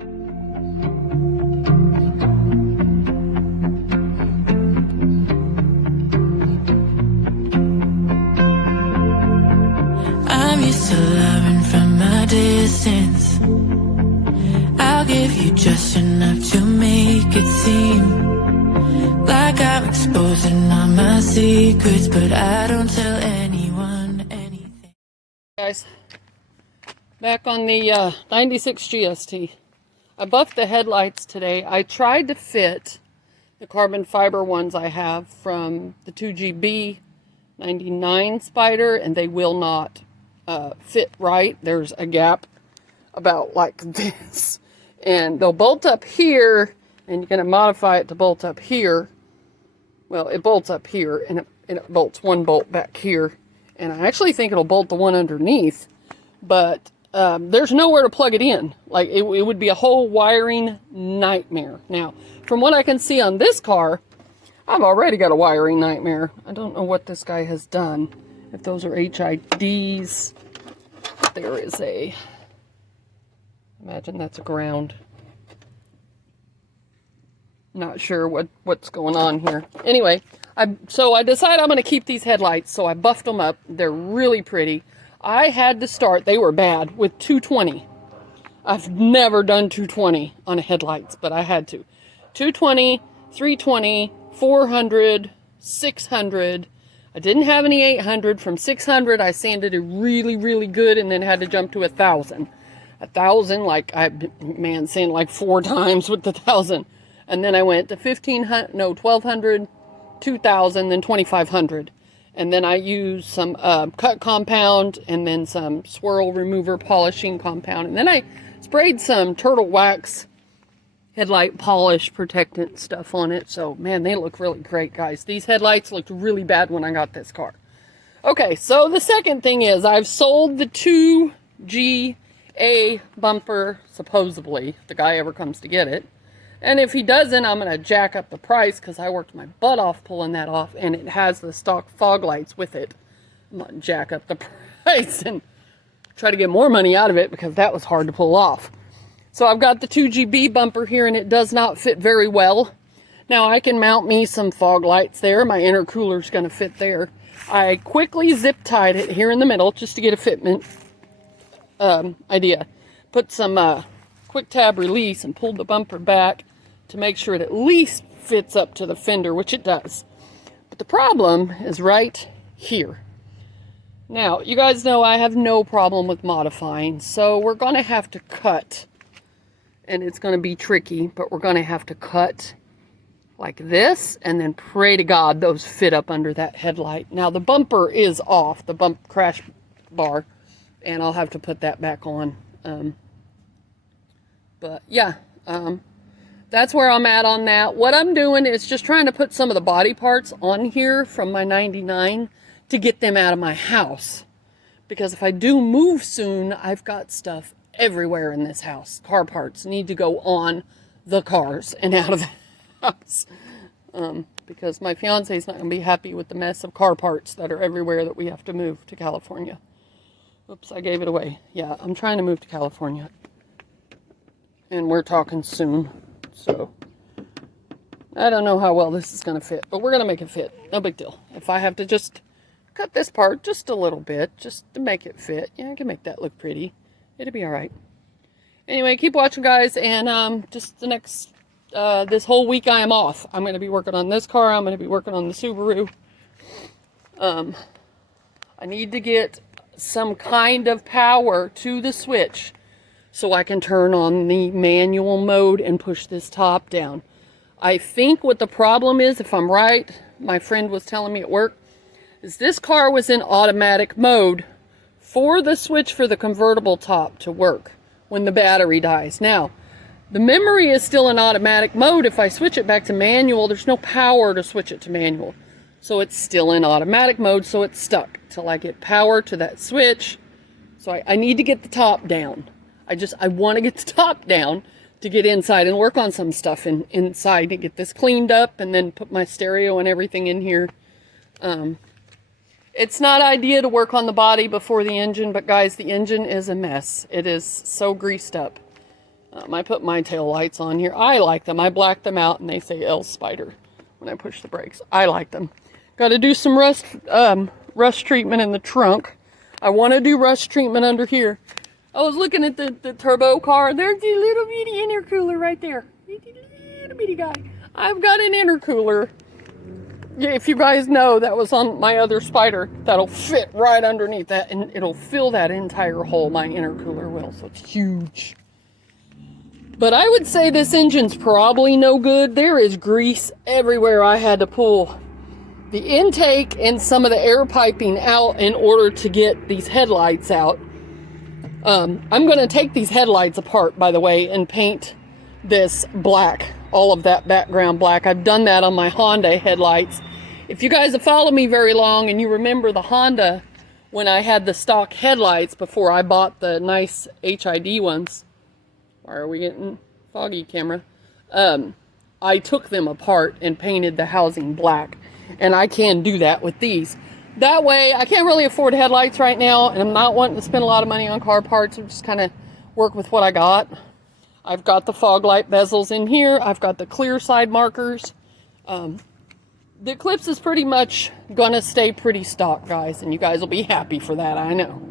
I'm used to loving from a distance. I'll give you just enough to make it seem like I'm exposing all my secrets, but I don't tell anyone anything. Guys, back on the 96 GST. I buffed the headlights today. I tried to fit the carbon fiber ones I have from the 2GB 99 Spider, and they will not fit right. There's a gap about like this, and they'll bolt up here, and you're going to modify it to bolt up here. Well, it bolts up here, and it bolts one bolt back here, and I actually think it'll bolt the one underneath, but there's nowhere to plug it in. Like, it would be a whole wiring nightmare. Now, from what I can see on this car, I've already got a wiring nightmare. I don't know what this guy has done. If those are HIDs, there is a, imagine that's a ground. Not sure what's going on here. Anyway, so I decided I'm going to keep these headlights, so I buffed them up. They're really pretty. I had to start, they were bad, with 220. I've never done 220 on headlights, but I had to. 220, 320, 400, 600. I didn't have any 800. From 600, I sanded it really, really good, and then had to jump to 1,000. 1,000, like, sanded like 4 times with the 1,000. And then I went to 1,500, no, 1,200, 2,000, then 2,500. And then I used some cut compound, and then some swirl remover polishing compound. And then I sprayed some turtle wax headlight polish protectant stuff on it. So, man, they look really great, guys. These headlights looked really bad when I got this car. Okay, so the second thing is I've sold the 2GA bumper, supposedly, if the guy ever comes to get it. And if he doesn't, I'm going to jack up the price, because I worked my butt off pulling that off, and it has the stock fog lights with it. I'm going to jack up the price and try to get more money out of it, because that was hard to pull off. So I've got the 2GB bumper here, and it does not fit very well. Now I can mount me some fog lights there. My intercooler's going to fit there. I quickly zip tied it here in the middle just to get a fitment idea. Put some quick tab release and pulled the bumper back to make sure it at least fits up to the fender, which it does. But the problem is right here. Now, you guys know I have no problem with modifying, so we're going to have to cut. And it's going to be tricky, but we're going to have to cut like this, and then pray to God those fit up under that headlight. Now, the bumper is off, the bump crash bar, and I'll have to put that back on. But yeah, that's where I'm at on that. What I'm doing is just trying to put some of the body parts on here from my 99 to get them out of my house. Because if I do move soon, I've got stuff everywhere in this house. Car parts need to go on the cars and out of the house. Because my fiance is not going to be happy with the mess of car parts that are everywhere that we have to move to California. Oops, I gave it away. Yeah, I'm trying to move to California. And we're talking soon. So, I don't know how well this is going to fit, but we're going to make it fit. No big deal. If I have to just cut this part just a little bit, just to make it fit, yeah, I can make that look pretty. It'll be all right. Anyway, keep watching, guys, and just the next, this whole week I am off. I'm going to be working on this car. I'm going to be working on the Subaru. I need to get some kind of power to the switch so I can turn on the manual mode and push this top down. I think what the problem is, if I'm right, my friend was telling me at work, is this car was in automatic mode for the switch for the convertible top to work when the battery dies. Now, the memory is still in automatic mode. If I switch it back to manual, there's no power to switch it to manual. So it's still in automatic mode, so it's stuck till I get power to that switch. So I need to get the top down. I want to get the top down to get inside and work on some stuff inside to get this cleaned up and then put my stereo and everything in here. It's not ideal to work on the body before the engine, but guys, the engine is a mess. It is so greased up. I put my tail lights on here. I like them. I black them out and they say L Spider when I push the brakes. I like them. Got to do some rust treatment in the trunk. I want to do rust treatment under here. I was looking at the turbo car. There's the little bitty intercooler right there. Little bitty guy. I've got an intercooler. Yeah, if you guys know, that was on my other Spider. That'll fit right underneath that, and it'll fill that entire hole. My intercooler will, so it's huge. But I would say this engine's probably no good. There is grease everywhere. I had to pull the intake and some of the air piping out in order to get these headlights out. I'm going to take these headlights apart, by the way, and paint this black. All of that background black. I've done that on my Honda headlights. If you guys have followed me very long and you remember the Honda when I had the stock headlights before I bought the nice HID ones. Why are we getting foggy, camera? I took them apart and painted the housing black. And I can do that with these. That way, I can't really afford headlights right now, and I'm not wanting to spend a lot of money on car parts. I'm just kind of work with what I got. I've got the fog light bezels in here. I've got the clear side markers. The Eclipse is pretty much gonna stay pretty stock, guys, and you guys will be happy for that, I know.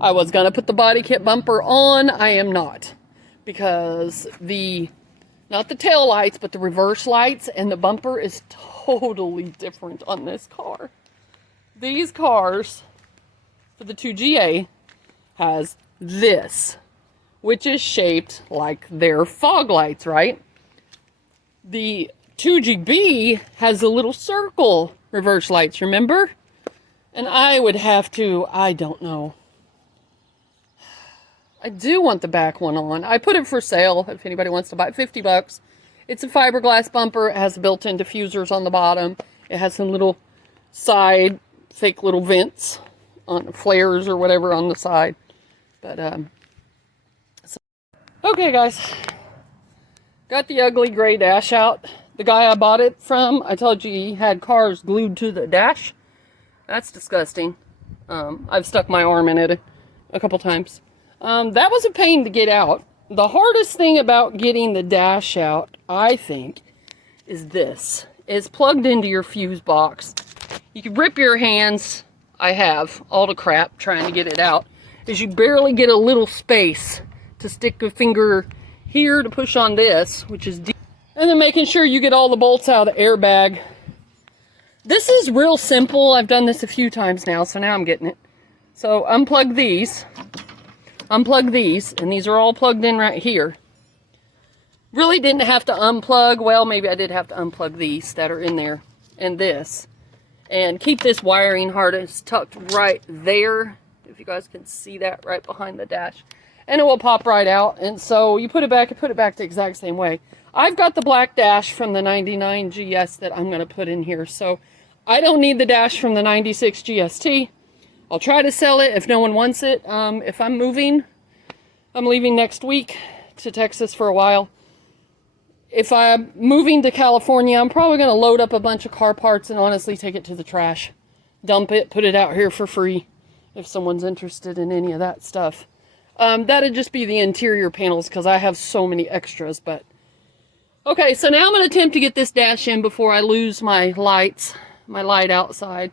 I was gonna put the body kit bumper on. I am not, because not the tail lights, but the reverse lights and the bumper is totally different on this car. These cars for the 2GA has this, which is shaped like their fog lights, right? The 2GB has a little circle reverse lights, remember? And I would have to, I don't know. I do want the back one on. I put it for sale if anybody wants to buy it, $50. It's a fiberglass bumper. It has built-in diffusers on the bottom. It has some little side, fake little vents on flares or whatever on the side. But, okay, guys. Got the ugly gray dash out. The guy I bought it from, I told you he had cars glued to the dash. That's disgusting. I've stuck my arm in it a couple times. That was a pain to get out. The hardest thing about getting the dash out, I think, is this. It's plugged into your fuse box. You can rip your hands. I have all the crap trying to get it out. Is you barely get a little space to stick a finger here to push on this, which is deep. And then making sure you get all the bolts out of the airbag. This is real simple. I've done this a few times now, so now I'm getting it. So unplug these, and these are all plugged in right here. Really didn't have to unplug. Well, maybe I did have to unplug these that are in there, and this. And keep this wiring harness tucked right there. If you guys can see that right behind the dash. And it will pop right out. And so you put it back the exact same way. I've got the black dash from the 99 GS that I'm going to put in here. So I don't need the dash from the 96 GST. I'll try to sell it if no one wants it. If I'm moving, I'm leaving next week to Texas for a while. If I'm moving to California, I'm probably going to load up a bunch of car parts and honestly take it to the trash. Dump it, put it out here for free if someone's interested in any of that stuff. That'd just be the interior panels because I have so many extras. But okay, so now I'm going to attempt to get this dash in before I lose my lights, my light outside.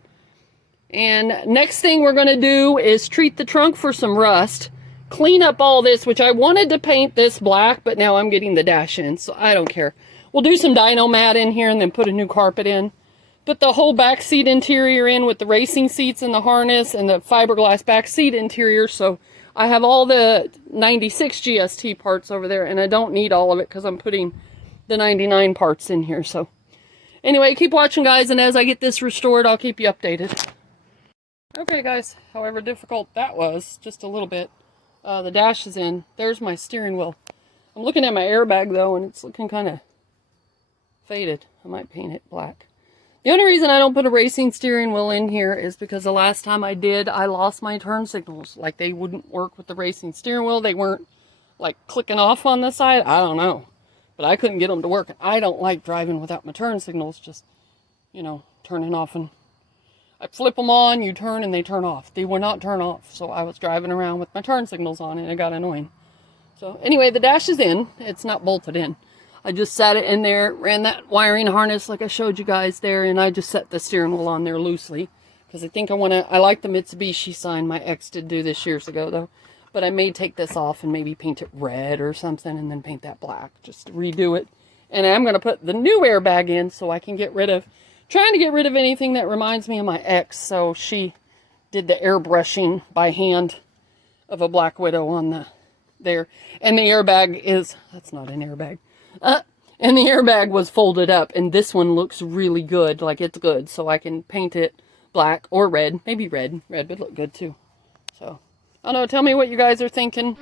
And next thing we're going to do is treat the trunk for some rust. Clean up all this, which I wanted to paint this black, but now I'm getting the dash in, so I don't care. We'll do some dyno mat in here and then put a new carpet in. Put the whole back seat interior in with the racing seats and the harness and the fiberglass back seat interior. So I have all the 96 GST parts over there, and I don't need all of it because I'm putting the 99 parts in here. So anyway, keep watching, guys, and as I get this restored, I'll keep you updated. Okay, guys, however difficult that was, just a little bit. The dash is in. There's my steering wheel. I'm looking at my airbag, though, and it's looking kind of faded. I might paint it black. The only reason I don't put a racing steering wheel in here is because the last time I did, I lost my turn signals. Like, they wouldn't work with the racing steering wheel. They weren't, like, clicking off on the side. I don't know. But I couldn't get them to work. I don't like driving without my turn signals. Just, you know, turning off and... I flip them on, you turn, and they turn off. They would not turn off, so I was driving around with my turn signals on, and it got annoying. So anyway, the dash is in. It's not bolted in. I just sat it in there, ran that wiring harness like I showed you guys there, and I just set the steering wheel on there loosely. Because I think I like the Mitsubishi sign. My ex did do this years ago, though. But I may take this off and maybe paint it red or something, and then paint that black, just to redo it. And I'm going to put the new airbag in so I can trying to get rid of anything that reminds me of my ex. So she did the airbrushing by hand of a Black Widow on there. And the airbag that's not an airbag. And the airbag was folded up, and this one looks really good, like it's good, so I can paint it black or red, maybe red would look good too. So, I don't know, tell me what you guys are thinking.